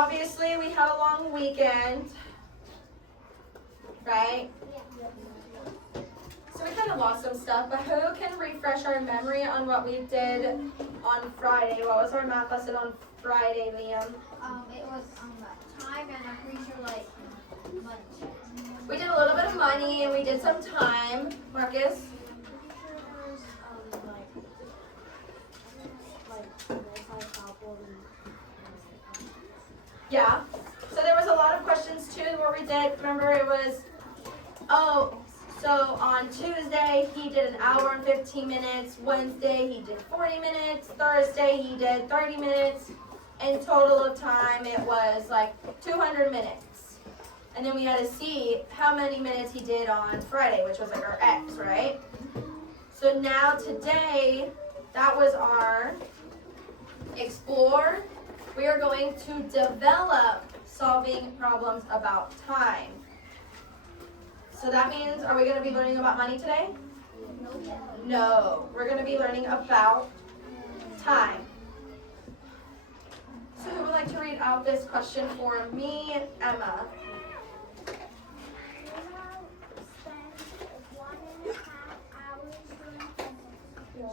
obviously we had a long weekend, right? So we kind of lost some stuff, but who can refresh our memory on what we did on Friday? What was our math lesson on Friday, Liam? It was time, and I'm pretty sure like money. We did a little bit of money and we did some time. Marcus? Yeah. So there was a lot of questions too where we did, remember it was, so on Tuesday he did an hour and 15 minutes, Wednesday he did 40 minutes, Thursday he did 30 minutes, and total of time it was like 200 minutes. And then we had to see how many minutes he did on Friday, which was like our X, right? So now today, that was our explore. We are going to develop solving problems about time. So that means, are we going to be learning about money today? No, we're going to be learning about time. So who would like to read out this question for me, Emma?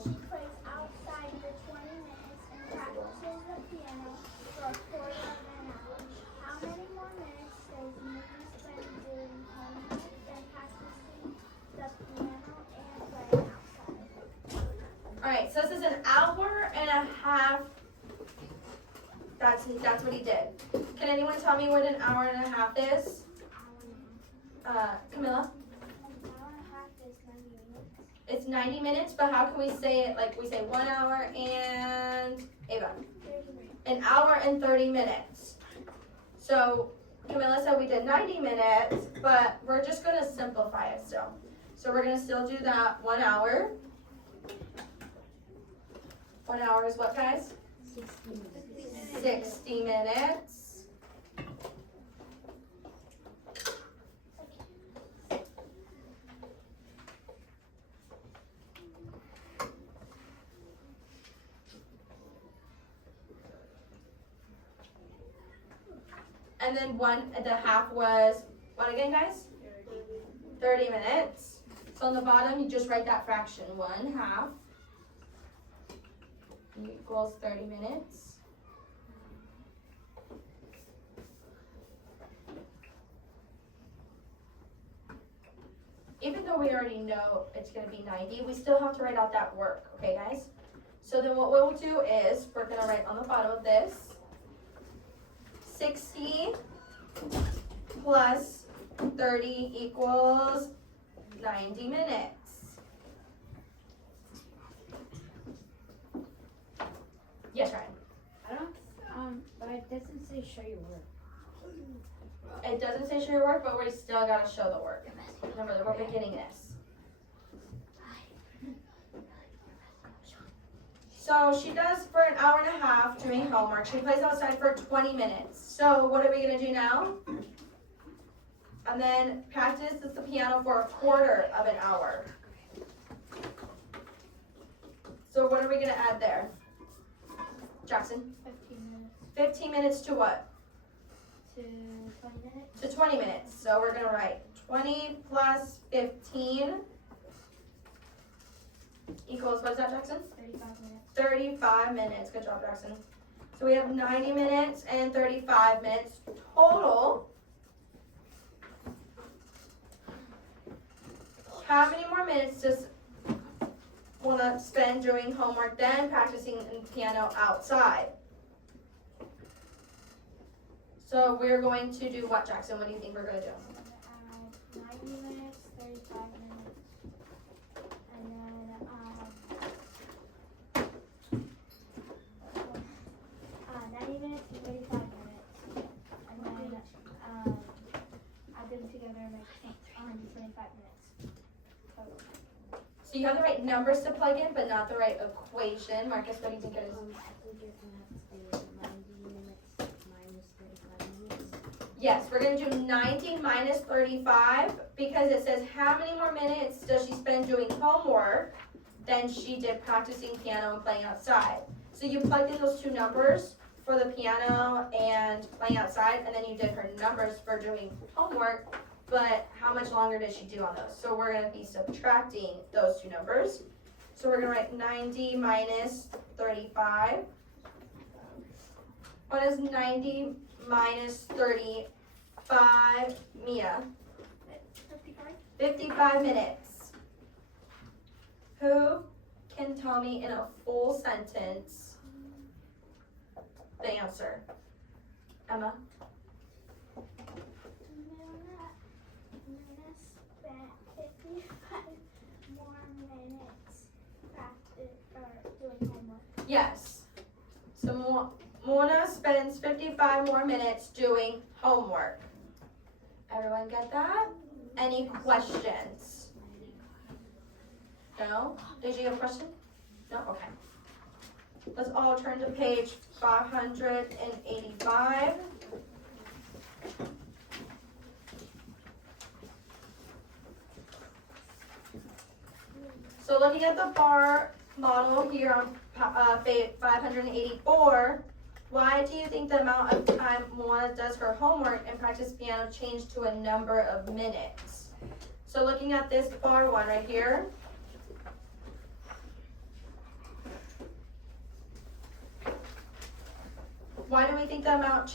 She plays outside for 20 minutes and practices the piano for a quarter of an hour. How many more minutes does Mimi spend doing homework and practicing the piano and playing outside? Alright, so this is an hour and a half. That's what he did. Can anyone tell me what an hour and a half is? Camilla? An hour and a half is 90 minutes. It's 90 minutes, but how can we say it like we say 1 hour and, Ava? 30 minutes. An hour and 30 minutes. So Camilla said we did 90 minutes, but we're just going to simplify it still. So we're going to still do that 1 hour. 1 hour is what, guys? 60 minutes. And then the half was, what again, guys? 30 minutes. So on the bottom, you just write that fraction. 1/2 equals 30 minutes. Even though we already know it's going to be 90, we still have to write out that work. Okay, guys? So then what we'll do is, we're going to write on the bottom of this, 60 plus 30 equals 90 minutes. Yes, Ryan? I don't, but it doesn't say show your work. It doesn't say show your work, but we still got to show the work. Remember, we're beginning this. So she does for an hour and a half doing homework. She plays outside for 20 minutes. So what are we going to do now? And then practice the piano for a quarter of an hour. So what are we going to add there? Jackson? 15 minutes 15 minutes to what? to 20 minutes. To 20 minutes. So we're going to write 20 plus 15 equals, what is that, Jackson? 35 minutes. 35 minutes. Good job, Jackson. So we have 90 minutes and 35 minutes total. How many more minutes does want to spend doing homework then practicing the piano outside? So we're going to do what, Jackson? What do you think we're going to do? I'm gonna add 90 minutes, 35 minutes, and then 90 minutes and 35 minutes, and then add them together and make 125 minutes total. So you have the right numbers to plug in, but not the right equation. Marcus, what do you think it is? I think you're gonna have to say 90 minutes minus 35 minutes. Yes, we're going to do 90 minus 35 because it says how many more minutes does she spend doing homework than she did practicing piano and playing outside. So you plugged in those two numbers for the piano and playing outside, and then you did her numbers for doing homework, but how much longer did she do on those? So we're gonna be subtracting those two numbers. So we're gonna write 90 minus 35. What is 90 minus 35, Mia? 55. 55 minutes. Who can tell me in a full sentence the answer? Emma? Luna spent 55 more minutes doing homework. Yes. So Mona spends 55 more minutes doing homework. Everyone get that? Any questions? No? Did you have a question? No? Okay. Let's all turn to page 585. So looking at the bar model here on page 584, why do you think the amount of time Moana does her homework and practice piano changed to a number of minutes? So looking at this bar one right here, why do we think the amount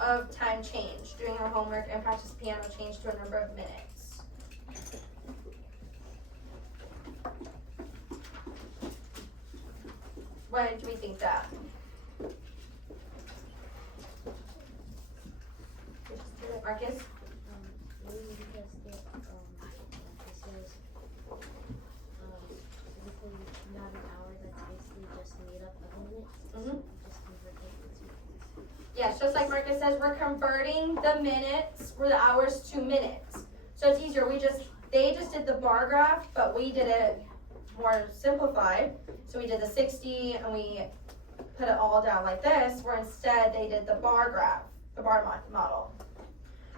of time changed doing her homework and practice piano changed to a number of minutes? Why do we think that? Marcus? Maybe because it says, basically not an hour, that's basically just made up of minutes. Mhm. Just convert it into minutes. Yes, just like Marcus says, we're converting the minutes or the hours to minutes. So it's easier. They just did the bar graph, but we did it more simplified. So we did the 60 and we put it all down like this, where instead they did the bar graph, the bar model.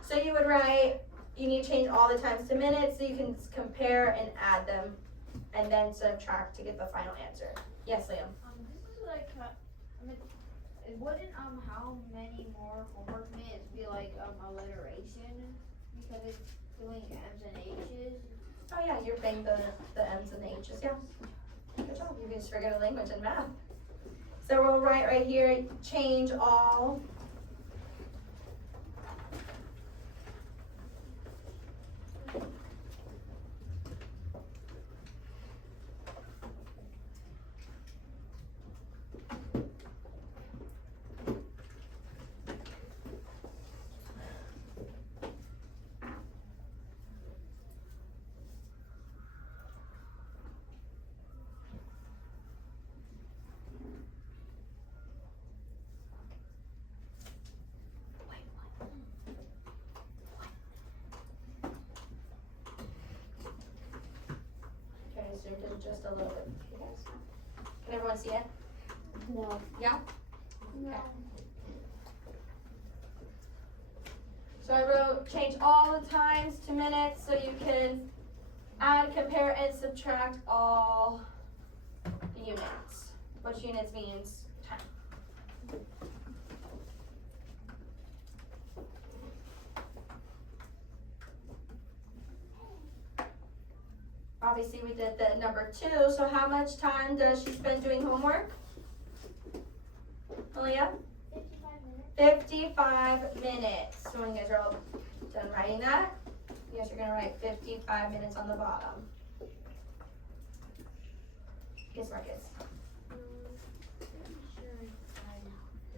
So you would write, you need to change all the times to minutes so you can compare and add them and then subtract to get the final answer. Yes, Liam? This is like, it wouldn't how many more homework minutes be like alliteration because it's doing M's and H's. Oh yeah, you're paying the M's and the H's, yeah. Good job, you just figured a language and math. So we'll write right here, change all. Okay, I zoomed in just a little bit, you guys. Can everyone see it? No. Yeah? No. So I wrote change all the times to minutes so you can add, compare, and subtract all units, which units means time. Obviously we did the number 2, so how much time does she spend doing homework? Malia? 55 minutes. So when you guys are all done writing that, you guys are going to write 55 minutes on the bottom. Yes, Marcus? Pretty sure I'm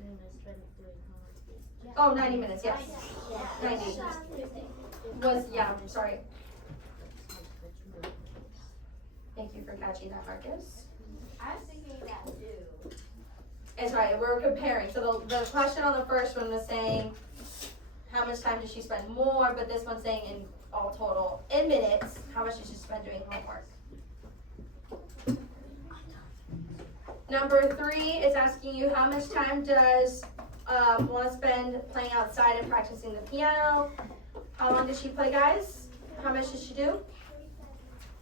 doing a strength doing homework. Oh, 90 minutes, yes. Yeah. 90. Was, yeah, sorry. Thank you for catching that, Marcus. I was thinking that too. It's right, we're comparing. So the question on the first one was saying, how much time did she spend more? But this one's saying in all total, in minutes, how much did she spend doing homework? Number 3 is asking you how much time does want to spend playing outside and practicing the piano? How long did she play, guys? How much did she do?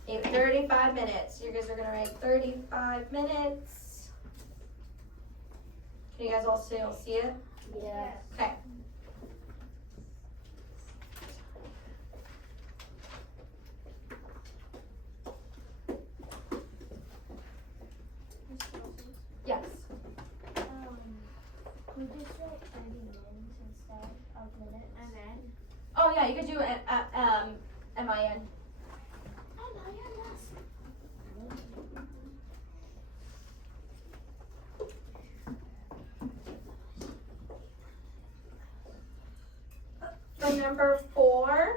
35 minutes. You guys are going to write 35 minutes. Can you guys all still see it? Yeah. Okay. Yes. We just write 30 minutes instead of minutes. And then, Oh yeah, you could do it MIN. For number 4,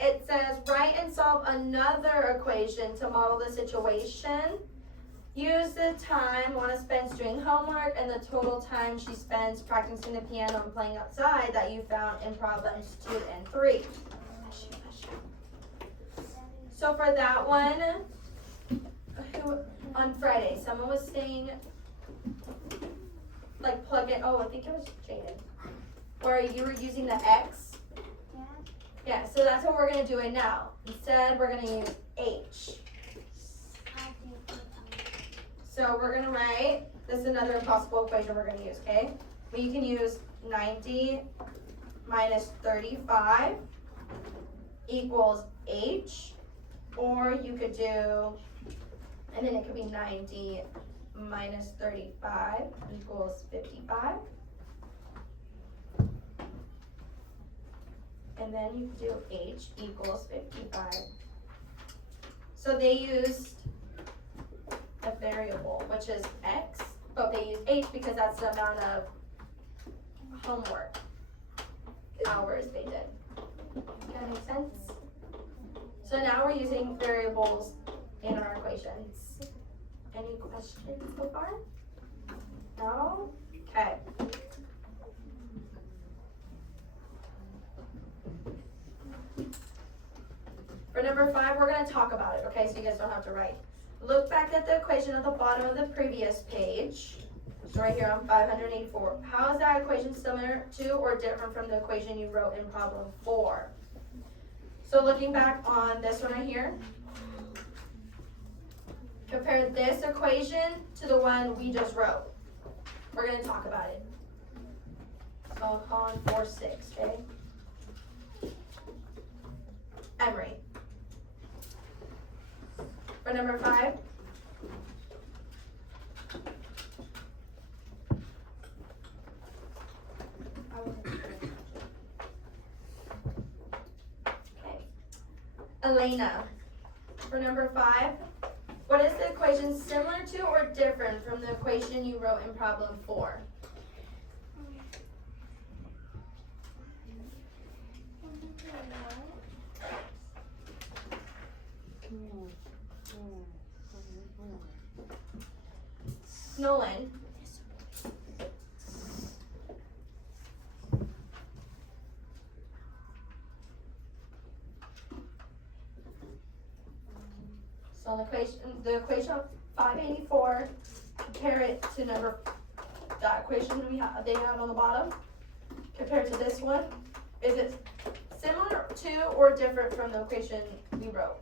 it says write and solve another equation to model the situation. Use the time Juana spends doing homework and the total time she spends practicing the piano and playing outside that you found in problems 2 and 3. So for that one, on Friday, someone was saying, like plug in, I think it was Jaden, where you were using the X. Yeah, so that's what we're gonna do it now. Instead, we're gonna use H. So we're gonna write, this is another impossible equation we're gonna use, okay? We can use 90 minus 35 equals H, or you could do, and then it could be 90 minus 35 equals 55. And then you could do H equals 55. So they used a variable, which is X, but they use H because that's the amount of homework hours they did. Does that make sense? So now we're using variables in our equations. Any questions so far? No? Okay. For number 5, we're going to talk about it, okay, so you guys don't have to write. Look back at the equation at the bottom of the previous page. So right here on 584. How is that equation similar to or different from the equation you wrote in problem 4? So looking back on this one right here, compare this equation to the one we just wrote. We're going to talk about it. So on 4-6, okay? Emery. For number 5. Okay. Elena. For number 5. What is the equation similar to or different from the equation you wrote in problem 4? Nolan. So the equation of 584, compare it to that equation they have on the bottom, compared to this one. Is it similar to or different from the equation we wrote?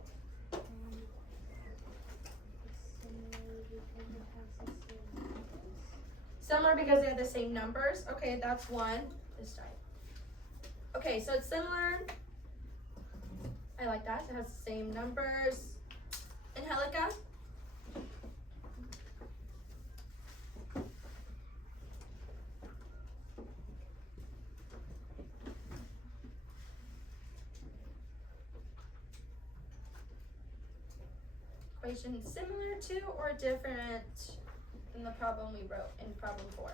Similar because they have the same numbers. Okay, that's one. This time. Okay, so it's similar. I like that. It has the same numbers. Angelica? Equation similar to or different than the problem we wrote in problem 4?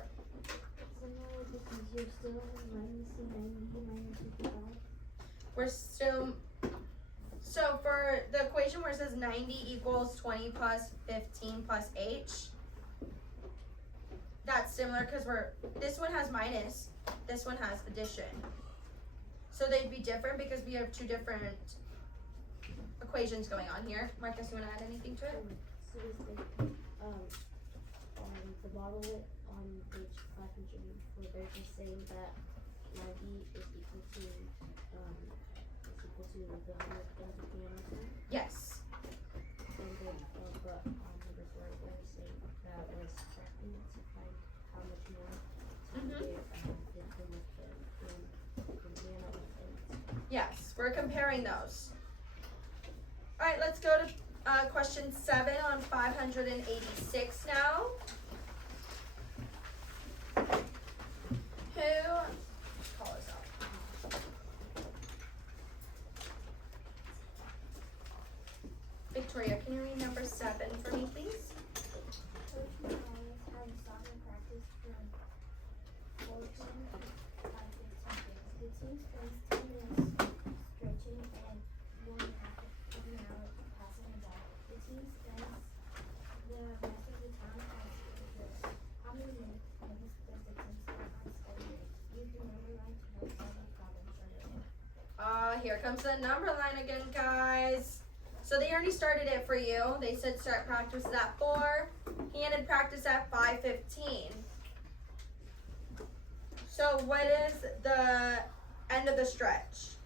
Similar because you're still minusing 90 minus 55. We're still, so for the equation where it says 90 equals 20 plus 15 plus H, that's similar because this one has minus, this one has addition. So they'd be different because we have 2 different equations going on here. Marcus, you want to add anything to it? So is the model on page 504, they're just saying that 90 is equal to the homework done at the piano time. Yes. And then, but on number 4, they're saying that was checking to find how much more we're comparing those. All right, let's go to question 7 on 586 now. Who, call us out. Victoria, can you read number 7 for me, please? Coach Morales had soccer practice from 4 p.m. to 5:15 p.m. The team spends 10 minutes stretching and 1.5 hour passing the ball. The team spends the rest of the time on skill drills. How many minutes does the team spend on skill drills? Use the number line to help solve the problem further. Here comes the number line again, guys. So they already started it for you. They said start practice at 4. He ended practice at 5:15. So what is the end of the stretch?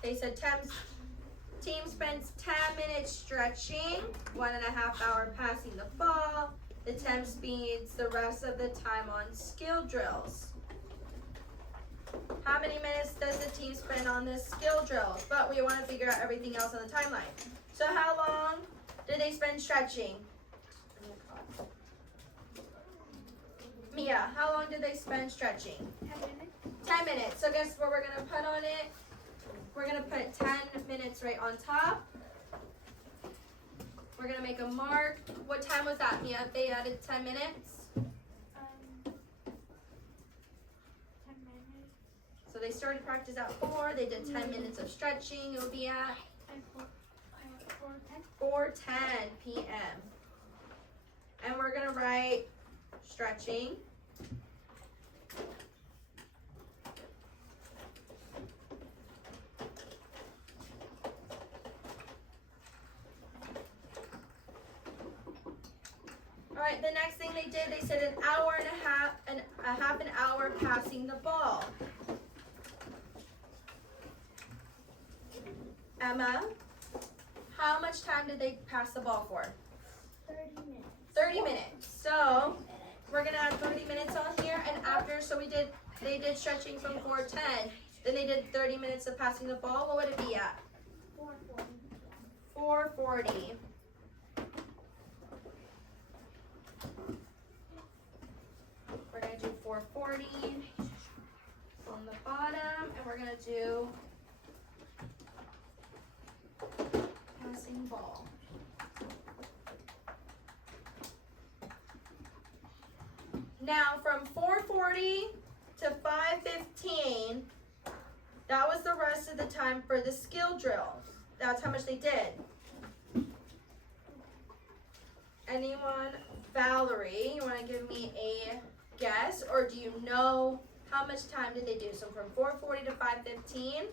They said team spends 10 minutes stretching, 1.5 hour passing the ball. The temp speeds the rest of the time on skill drills. How many minutes does the team spend on the skill drills? But we want to figure out everything else on the timeline. So how long did they spend stretching? Mia, how long did they spend stretching? 10 minutes. 10 minutes. So guess what we're going to put on it? We're going to put 10 minutes right on top. We're going to make a mark. What time was that, Mia? They added 10 minutes. 10 minutes. So they started practice at 4. They did 10 minutes of stretching. It would be at 4:10 p.m. And we're going to write stretching. All right, the next thing they did, they said a half an hour passing the ball. Emma, how much time did they pass the ball for? 30 minutes. 30 minutes. So we're gonna add 30 minutes on here, and after, so they did stretching from 4:10. Then they did 30 minutes of passing the ball. What would it be at? 4:40. 4:40. We're gonna do 4:40 on the bottom, and we're gonna do passing ball. Now from 4:40 to 5:15, that was the rest of the time for the skill drills. That's how much they did. Anyone? Valerie, you want to give me a guess, or do you know how much time did they do? So from 4:40 to 5:15,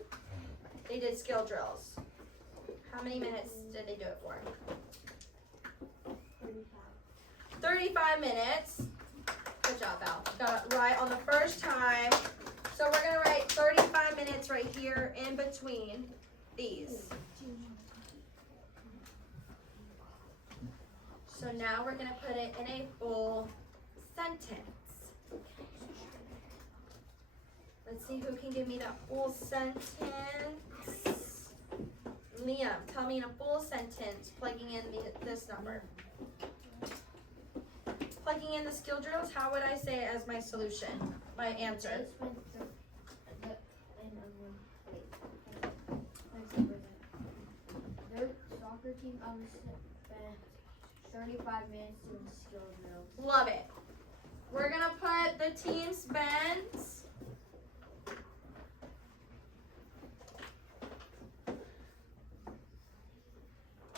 they did skill drills. How many minutes did they do it for? 35 minutes. Good job, Val. Got it right on the first time. So we're going to write 35 minutes right here in between these. So now we're going to put it in a full sentence. Let's see who can give me that full sentence. Liam, tell me in a full sentence, plugging in this number. Plugging in the skill drills, how would I say it as my solution, my answer? Their soccer team spent 35 minutes doing skill drills. Love it. We're gonna put the team spends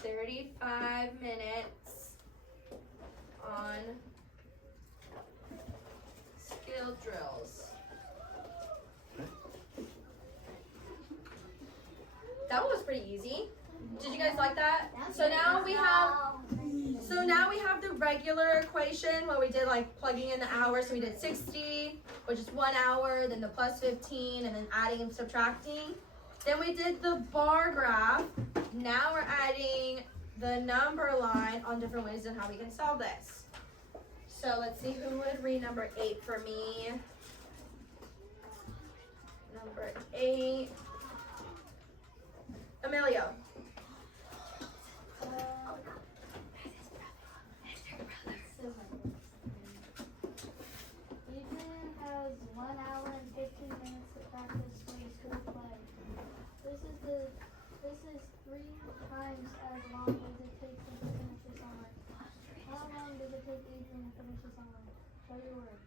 35 minutes on skill drills. That one was pretty easy. Did you guys like that? So now we have the regular equation where we did like plugging in the hours. So we did 60, which is 1 hour, then the plus 15, and then adding and subtracting. Then we did the bar graph. Now we're adding the number line on different ways on how we can solve this. So let's see who would read number 8 for me. Number 8. Emilio. Ethan has 1 hour and 15 minutes to practice for the school play. This is 3 times as long as it takes him to finish his homework. How long does it take Adrian to finish his homework? Show your work.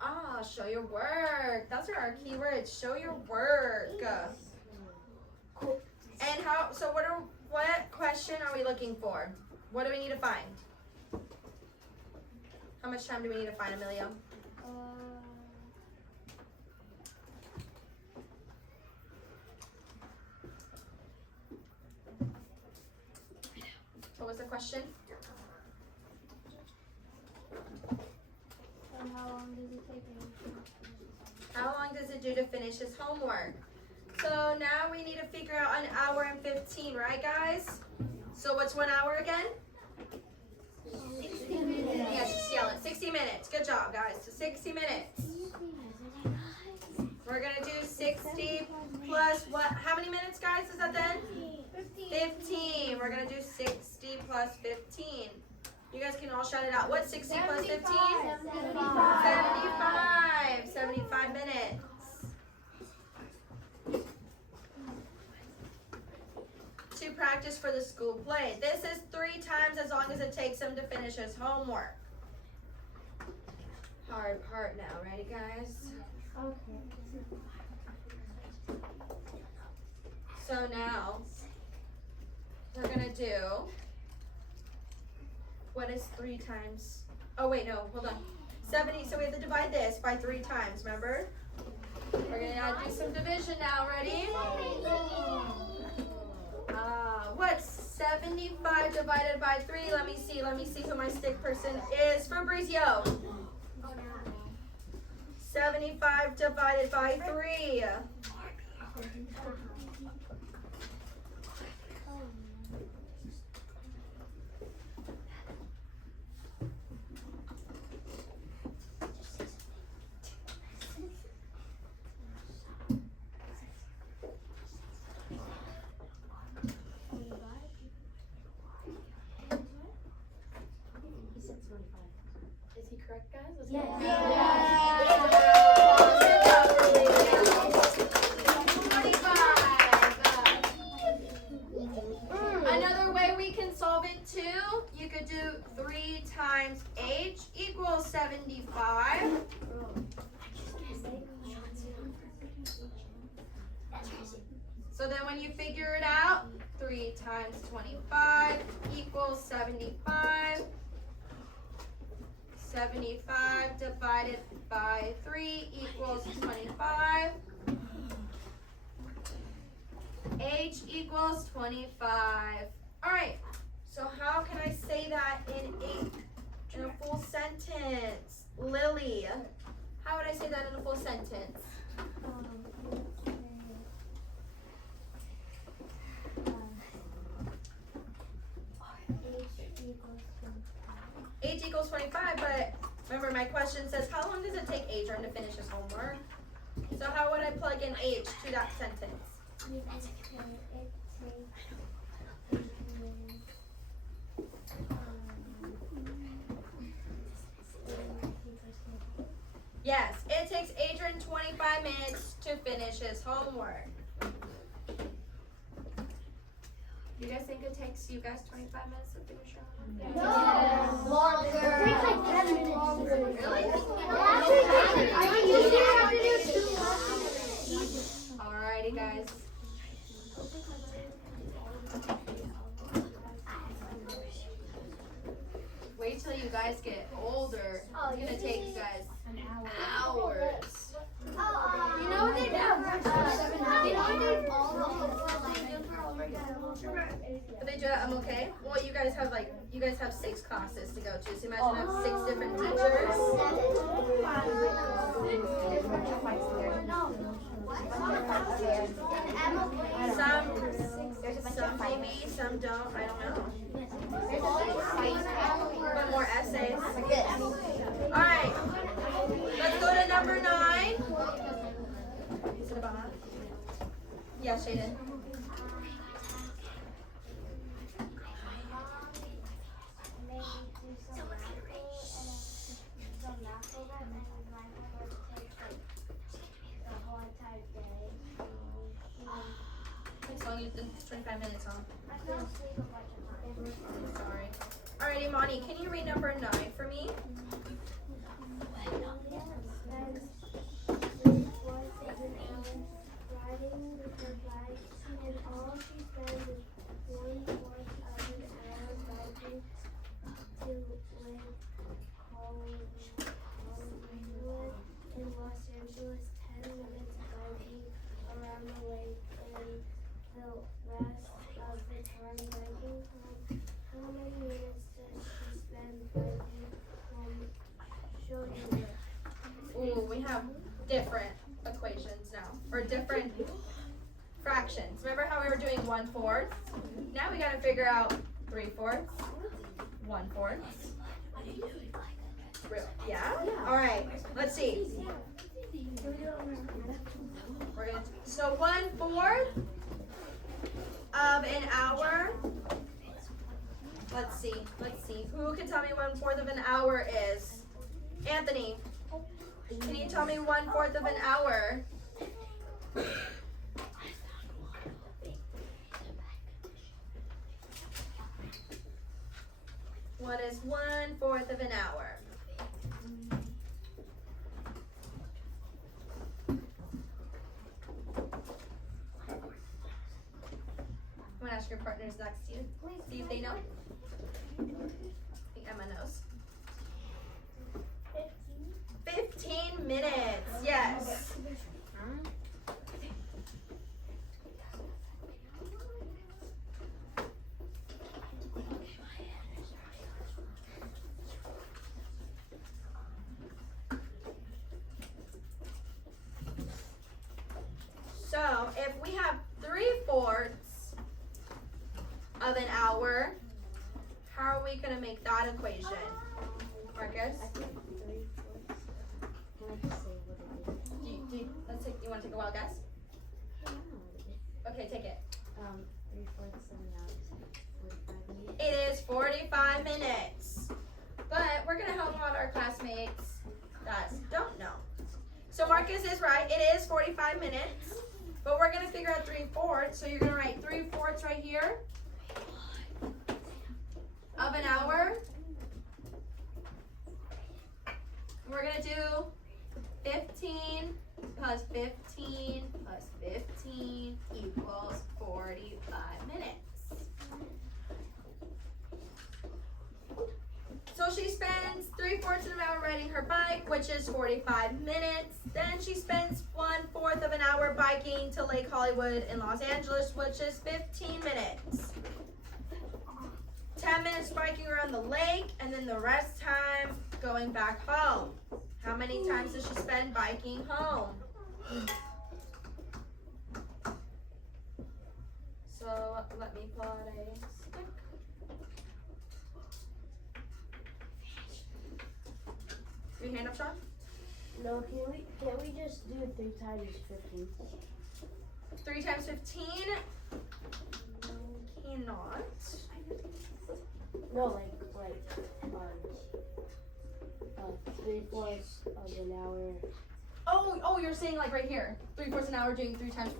Ah, show your work. Those are our key words. Show your work. Cool. And what question are we looking for? What do we need to find? How much time do we need to find, Emilio? What was the question? And how long does it take him to finish his homework? How long does it do to finish his homework? So now we need to figure out an hour and 15, right guys? So what's 1 hour again? 60 minutes. Yes, just yell it. 60 minutes. Good job, guys. So 60 minutes. We're going to do 60 plus what? How many minutes, guys, is that then? 15. We're going to do 60 plus 15. You guys can all shout it out. What's 60 plus 15? 75. 75 minutes. To practice for the school play. This is 3 times as long as it takes him to finish his homework. Hard part now, ready guys? Okay. So now, we're gonna do, what is 3 times, oh wait, no, hold on. 70, so we have to divide this by 3 times, remember? We're gonna do some division now, ready? What's 75 divided by 3? Let me see who my stick person is. Fabrizio. 75 divided by 3. Is he correct, guys? Let's go. Another way we can solve it too, you could do 3 times h equals 75. So then when you figure it out, 3 times 25 equals 75. 75 divided by 3 equals 25. H equals 25. All right, so how can I say that in a full sentence? Lily, how would I say that in a full sentence? H equals 25, but remember my question says, how long does it take Adrian to finish his homework? So how would I plug in H to that sentence? Yes, it takes Adrian 25 minutes to finish his homework. Do you guys think it takes you guys 25 minutes to finish your homework? No. Longer. It takes like 10 minutes. Really? I Alrighty, guys. Wait till you guys get older. It's gonna take you guys hours. You know what they do? But they do it, I'm okay. Well, you guys have 6 classes to go to. So imagine you have 6 different teachers. Some maybe, some don't. I don't know. But more essays. Yes, Shaden. Maybe do some math over and then my homework takes like the whole entire day. It's only 25 minutes, huh? I fell asleep a bunch of times. I'm sorry. Alrighty, Monty, can you read number 9 for me? Spends 3/4 of an hour riding with her bike, and all she spends is 1/4 of an hour biking to Lake Hollywood in Los Angeles, 10 minutes biking around the lake, and the rest of the time biking home. How many minutes does she spend biking home? Show your work. Ooh, we have different equations now, or different fractions. Remember how we were doing 1/4? Now we gotta figure out 3/4, 1/4. Yeah? Alright, let's see. We're gonna, so 1/4 of an hour. Let's see. Who can tell me 1/4 of an hour is? Anthony, can you tell me 1/4 of an hour? What is 1/4 of an hour? I'm gonna ask your partners next to you. See if they know. I think Emma knows. 15 minutes, yes. So if we have 3/4 of an hour, how are we gonna make that equation? Marcus? You want to take a wild guess? Okay, take it. 3/4 of an hour is 45 minutes. It is 45 minutes. But we're gonna help out our classmates that don't know. So Marcus is right, it is 45 minutes. But we're gonna figure out 3/4, so you're gonna write 3/4 right here of an hour. We're gonna do 15 plus 15 plus 15 equals 45 minutes. So she spends 3/4 of an hour riding her bike, which is 45 minutes. Then she spends 1/4 of an hour biking to Lake Hollywood in Los Angeles, which is 15 minutes. 10 minutes biking around the lake, and then the rest time going back home. How many times does she spend biking home? So let me plot a stick. Your hand up, Sean? No, can we just do 3 times 15? 3 times 15? Cannot. No, like 3/4 of an hour. Oh, you're saying like right here. 3/4 an hour doing 3 times,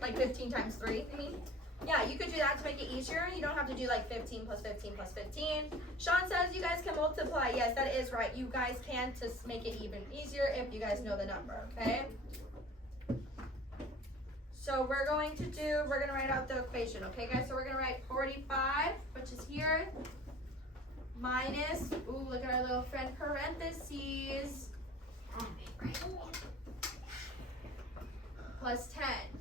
like 15 times 3, I mean? Yeah, you could do that to make it easier. You don't have to do like 15 plus 15 plus 15. Sean says you guys can multiply. Yes, that is right. You guys can to make it even easier if you guys know the number, okay? So we're gonna write out the equation, okay guys? So we're gonna write 45, which is here, minus, ooh, look at our little friend parentheses, plus 10.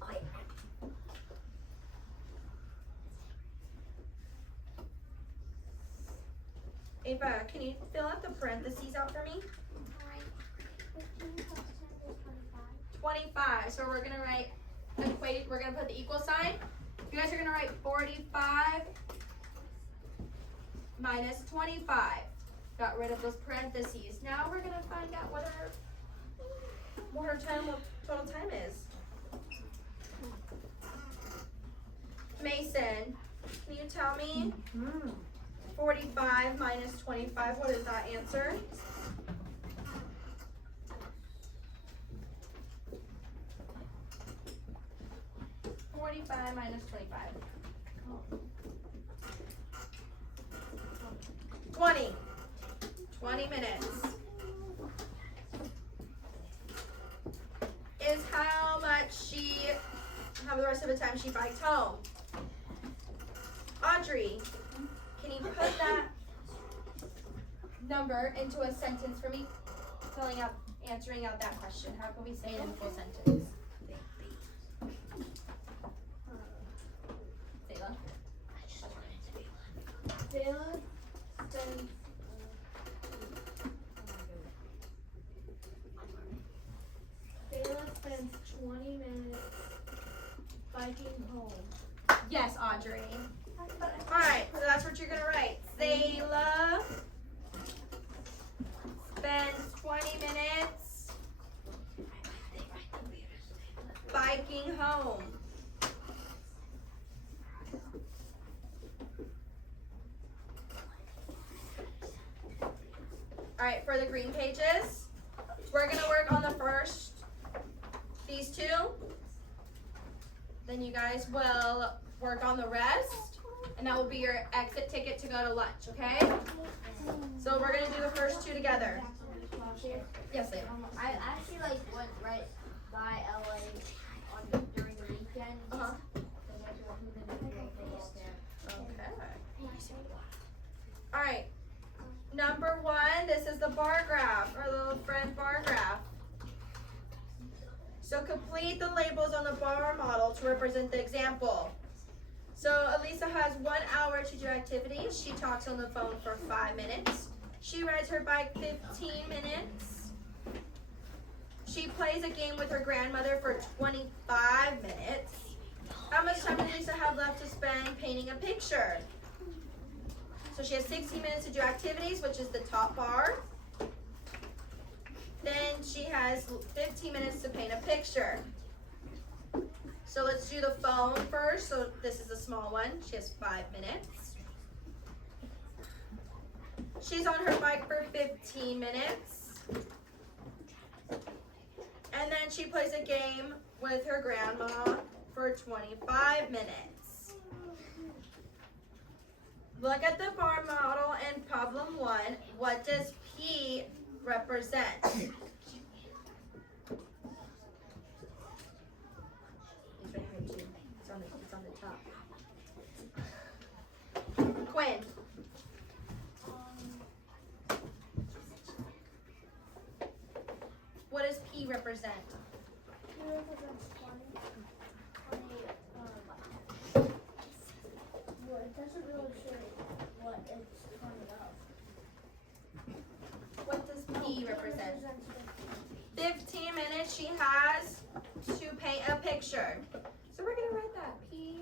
Ava, can you fill out the parentheses out for me? 15 plus 10 is 25. 25. So we're gonna write we're gonna put the equal sign. You guys are gonna write 45 minus 25. Got rid of those parentheses. Now we're gonna find out what her total time is. 45 minus 25, what is that answer? Minus 25. 20 minutes is how the rest of the time she biked home. Audrey, can you put that number into a sentence for me? Answering out that question. How can we say it in a full sentence? Sayla? Sayla spends 20 minutes biking home. Yes, Audrey. Alright, so that's what you're gonna write. Sayla spends 20 minutes biking home. Alright, for the green pages, we're gonna work on the first, these two. Then you guys will work on the rest, and that will be your exit ticket to go to lunch, okay? So we're gonna do the first two together. Yes, Leah. I actually like went right by LA during the weekend. Uh-huh. Okay. Alright. Number 1, this is the bar graph, our little friend bar graph. So complete the labels on the bar model to represent the example. So Elisa has 1 hour to do activities. She talks on the phone for 5 minutes. She rides her bike 15 minutes. She plays a game with her grandmother for 25 minutes. How much time does Lisa have left to spend painting a picture? So she has 16 minutes to do activities, which is the top bar. Then she has 15 minutes to paint a picture. So let's do the phone first. So this is a small one. She has 5 minutes. She's on her bike for 15 minutes. And then she plays a game with her grandma for 25 minutes. Look at the bar model in problem 1. What does P represent? He's right here too. It's on the top. Quinn. What does P represent? He represents 20, well, it doesn't really show what it's 20 of. What does P represent? Represents 15 minutes she has to paint a picture. So we're gonna write that P.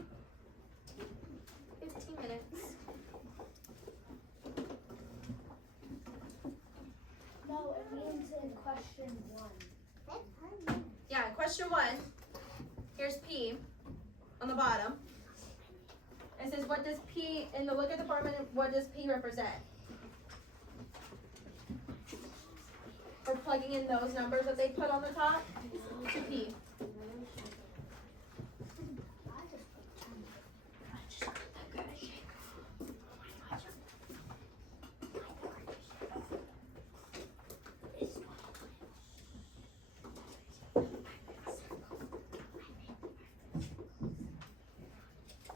15 minutes. No, it means in question 1. Yeah, question 1. Here's P on the bottom. It says, what does P, in the look at the department, what does P represent? We're plugging in those numbers that they put on the top to P.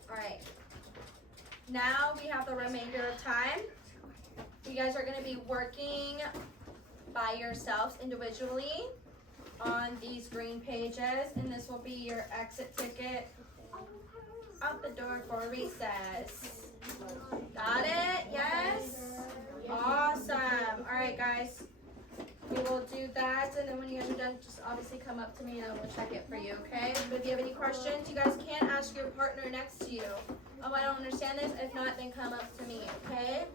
Alright. Now we have the remainder of time. You guys are going to be working by yourselves individually on these green pages, and this will be your exit ticket out the door for recess. Got it? Yes? Awesome. Alright guys, we will do that, and then when you guys are done, just obviously come up to me and I will check it for you, okay? But if you have any questions, you guys can ask your partner next to you. Oh, I don't understand this. If not, then come up to me, okay?